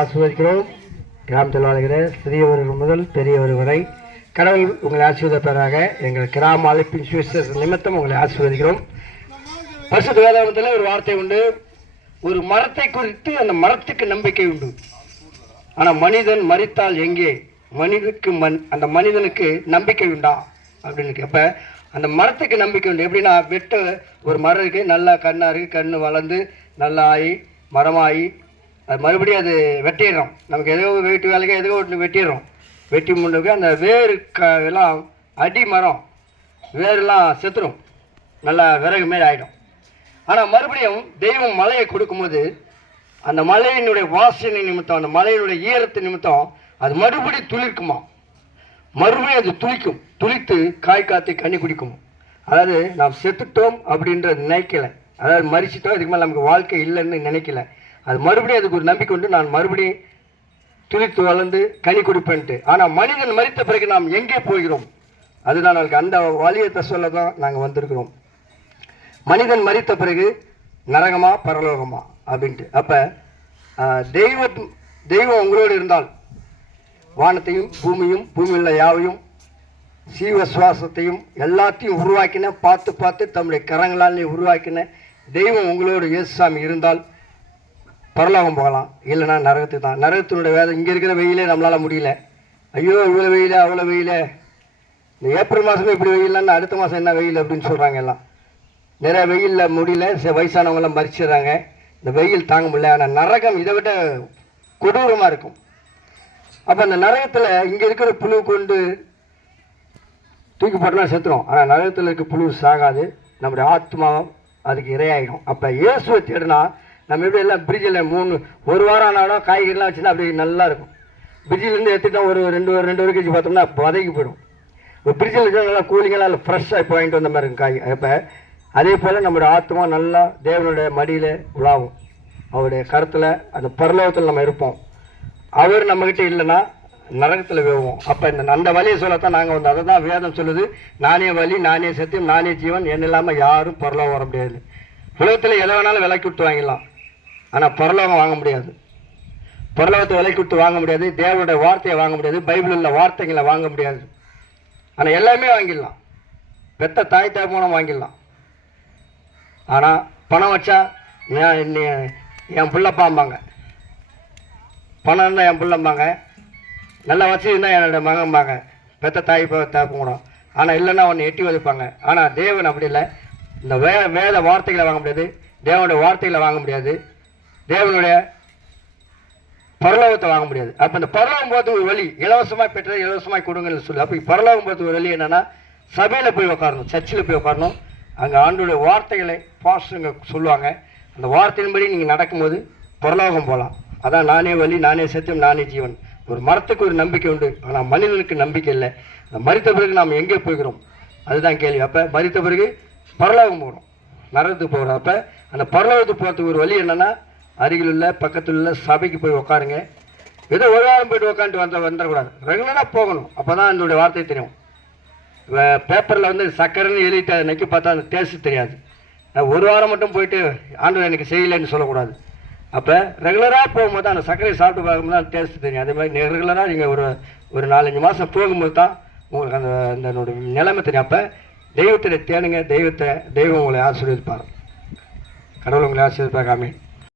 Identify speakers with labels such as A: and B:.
A: ஆசிர்வதிக்கிறோம். கிராமத்தில் வாழ்கிற சிறியவர்கள் முதல் பெரியவர் வரை கடவுள் உங்களை ஆசீர்வதிப்பதாக எங்கள் கிராம அழைப்பின் சுவிசேஷ நிமித்தம் உங்களை ஆசீர்வதிக்கிறோம். பரிசுத்த வேதாகமத்தில் ஒரு வார்த்தை உண்டு. ஒரு மரத்தை குறித்து அந்த மரத்துக்கு நம்பிக்கை உண்டு. ஆனால் மனிதன் மறித்தால் எங்கே? மனிதனுக்கு மண் அந்த மனிதனுக்கு நம்பிக்கை உண்டா? அப்படின்னு கேட்ப அந்த மரத்துக்கு நம்பிக்கை உண்டு. எப்படின்னா வெட்ட ஒரு மரம் இருக்கு. நல்லா கண்ணாக இருக்குது கண் வளர்ந்து நல்லா ஆகி மரமாகி அது மறுபடியும் அது வெட்டிடுறோம். நமக்கு ஏதோ வீட்டு வேலைக்கு ஏதோ ஒன்று வெட்டிடுறோம். வெட்டி முன்னுக்கு அந்த வேறு க எல்லாம் அடி மரம் வேரெல்லாம் செத்துடும் நல்லா விறகு மாரி ஆகிடும் ஆனால் மறுபடியும் தெய்வம் மலையை கொடுக்கும்போது அந்த மலையினுடைய வாசனை நிமித்தம் அந்த மலையினுடைய ஈரத்து நிமித்தம் அது மறுபடியும் துளிர்க்குமா? மறுபடியும் அது துளிக்கும். துளித்து காய் காத்து கண்ணி குடிக்கும். அதாவது நாம் செத்துட்டோம் அப்படின்றது நினைக்கல. அதாவது மறிச்சிட்டோம் இதுக்கு மேலே நமக்கு வாழ்க்கை இல்லைன்னு நினைக்கல. அது மறுபடியும் அதுக்கு ஒரு நம்பிக்கை உண்டு. நான் மறுபடியும் துளித்து வளர்ந்து கனி கொடுப்பேன்ட்டு. ஆனால் மனிதன் மறித்த பிறகு நாம் எங்கே போகிறோம்? அதுதான் நமக்கு அந்த வலியத்தை சொல்ல தான் நாங்கள் வந்திருக்கிறோம். மனிதன் மறித்த பிறகு நரகமா பரலோகமா அப்படின்ட்டு. அப்போ தெய்வ தெய்வம் உங்களோடு இருந்தால் வானத்தையும் பூமியும் பூமியில் யாவையும் சீவ சுவாசத்தையும் எல்லாத்தையும் உருவாக்கின பார்த்து பார்த்து தம்முடைய கரங்களாலே உருவாக்கின தெய்வம் உங்களோடு இயேசுசாமி இருந்தால் பரலோகம் போகலாம். இல்லைன்னா நரகத்துக்கு தான். நரகத்தினுடைய வேலை இங்கே இருக்கிற வெயிலே நம்மளால் முடியல. ஐயோ இவ்வளோ வெயில் அவ்வளோ வெயில. இந்த ஏப்ரல் மாதமே இப்படி வெயில்னா அடுத்த மாதம் என்ன வெயில் அப்படின்னு சொல்கிறாங்க எல்லாம். நிறைய வெயிலில் முடியல. வயசானவங்களாம் மறிச்சிடுறாங்க. இந்த வெயில் தாங்க முடியல. ஆனால் நரகம் இதை விட கொடூரமாக இருக்கும். அப்போ அந்த நரகத்தில் இங்கே இருக்கிற புழு கொண்டு தூக்கி போட்டோம்னா செத்துரும். ஆனால் நரகத்தில் இருக்க புழு சாகாது. நம்முடைய ஆத்மாவும் அதுக்கு இரையாயிடும் அப்போ இயேசுவை தேடினா நம்ம எப்படி எல்லாம் பிரிட்ஜில் மூணு ஒரு வாரம் ஆனாலும் காய்கறிலாம் வச்சுன்னா அப்படி நல்லா இருக்கும். பிரிட்ஜிலேருந்து எடுத்துட்டோம் ஒரு ரெண்டு ஒரு ரெண்டு ஒரு கேஜி பார்த்தோம்னா வதக்கி போயிடும். இப்போ பிரிட்ஜில் வச்சா நல்லா கூலிங்கெல்லாம் நல்லா ஃப்ரெஷ்ஷாக இப்போ வாங்கிட்டு வந்த மாதிரி இருக்கும் காய் அப்போ அதே போல் நம்மளுடைய ஆத்மா நல்லா தேவனுடைய மடியில் உலாவும். அவருடைய கருத்தில் அந்த பரலோகத்தில் நம்ம இருப்போம். அவர் நம்மக்கிட்ட இல்லைன்னா நரகத்தில் வேவோம் அப்போ இந்த அந்த வழியை சொல்லத்தான் நாங்கள் வந்து அதை தான் வேதம் சொல்லுது. நானே வழி நானே சத்தியம் நானே ஜீவன் என்ன இல்லாமல் யாரும் பரலோகம் வர முடியாது. உலகத்தில் எதை வேணாலும் விலைக்கு விட்டு வாங்கிடலாம். ஆனால் பரலோகம் வாங்க முடியாது. பரலோகத்தை விலை கொடுத்து வாங்க முடியாது. தேவனுடைய வார்த்தையை வாங்க முடியாது. பைபிளில் உள்ள வார்த்தைகளை வாங்க முடியாது. ஆனால் எல்லாமே வாங்கிடலாம். பெத்த தாய் தாய் மூலம் வாங்கிடலாம். ஆனால் பணம் வச்சா என்னை- என் பிள்ளைப்பாம்பாங்க. பணம் இருந்தால் என் பிள்ளைம்பாங்க. நல்லா வச்சுருந்தா என்னோட மகன்பாங்க. பெத்த தாய் தாப்பூடும் ஆனால் இல்லைன்னா ஒன்று எட்டி வதைப்பாங்க ஆனால் தேவன் அப்படி இல்லை. இந்த வே வேத வார்த்தைகளை வாங்க முடியாது. தேவனுடைய வார்த்தைகளை வாங்க முடியாது. தேவனுடைய பரலோகத்தை வாங்க முடியாது. அப்போ இந்த பரலோகம் போகிறது ஒரு வழி இலவசமாக பெற்றது இலவசமாக கொடுங்கன்னு சொல்லி அப்போ பரலோகம் போகிறது ஒரு வழி என்னென்னா சபையில் போய் உட்காரணும் சர்ச்சில் போய் உட்காரணும் அங்கே ஆண்டுடைய வார்த்தைகளை பாஸ்டருங்க சொல்லுவாங்க. அந்த வார்த்தையின்படி நீங்கள் நடக்கும்போது பரலோகம் போகலாம் அதான் நானே வழி நானே சத்தியம் நானே ஜீவன். ஒரு மரத்துக்கு ஒரு நம்பிக்கை உண்டு. ஆனால் மனிதனுக்கு நம்பிக்கை இல்லை. அந்த மறித்த பிறகு நாம் எங்கே போகிறோம் அதுதான் கேள்வி. அப்போ மறித்த பிறகு பரலோகம் போகிறோம் நரகத்துக்கு போகிறோம் அப்போ அந்த பரலோகத்துக்கு போகிறதுக்கு ஒரு வழி என்னென்னா அருகில் உள்ள பக்கத்தில் உள்ள சபைக்கு போய் உட்காருங்க ஏதோ ஒரு வாரம் போயிட்டு உட்காந்துட்டு வந்த வந்துடக்கூடாது. ரெகுலராக போகணும். அப்போ தான் அதனுடைய வார்த்தை தெரியும். பேப்பரில் வந்து சக்கரைன்னு எழுதிட்டு அதை நக்கி பார்த்தா அந்த டேஸ்ட் தெரியாது. நான் ஒரு வாரம் மட்டும் போயிட்டு ஆண்டு எனக்கு செய்யலைன்னு சொல்லக்கூடாது. அப்போ ரெகுலராக போகும்போது தான் அந்த சர்க்கரை சாப்பிட்டு பார்க்கும்போது அந்த டேஸ்ட் தெரியும். அதே மாதிரி ரெகுலராக நீங்கள் ஒரு ஒரு நாலஞ்சு மாதம் போகும்போது தான் உங்களுக்கு அந்த அந்த நிலைமை தெரியும். அப்போ தெய்வத்தை தேனுங்க தெய்வத்தை தெய்வம் உங்களை ஆசீர்வதிப்பார். கடவுள் உங்களை ஆசீர்வதிப்பார். காமி